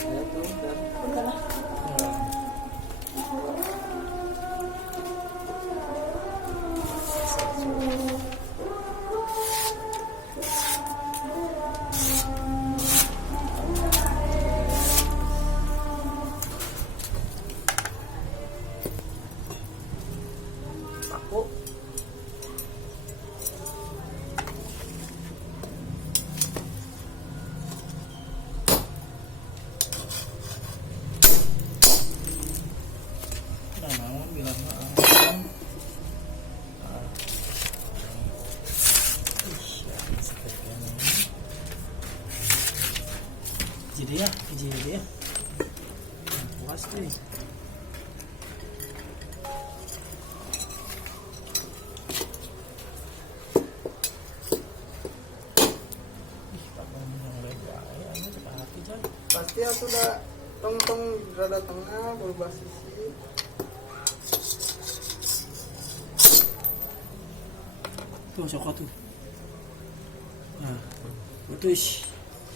Ayo tuh dan Bentar lah. aku Nah, naon bilang maaf. Jadi ya, puas tuh. pasti aku udah tong rada tengah berubah sisi. Tuh, sokot tuh. Nah, putus.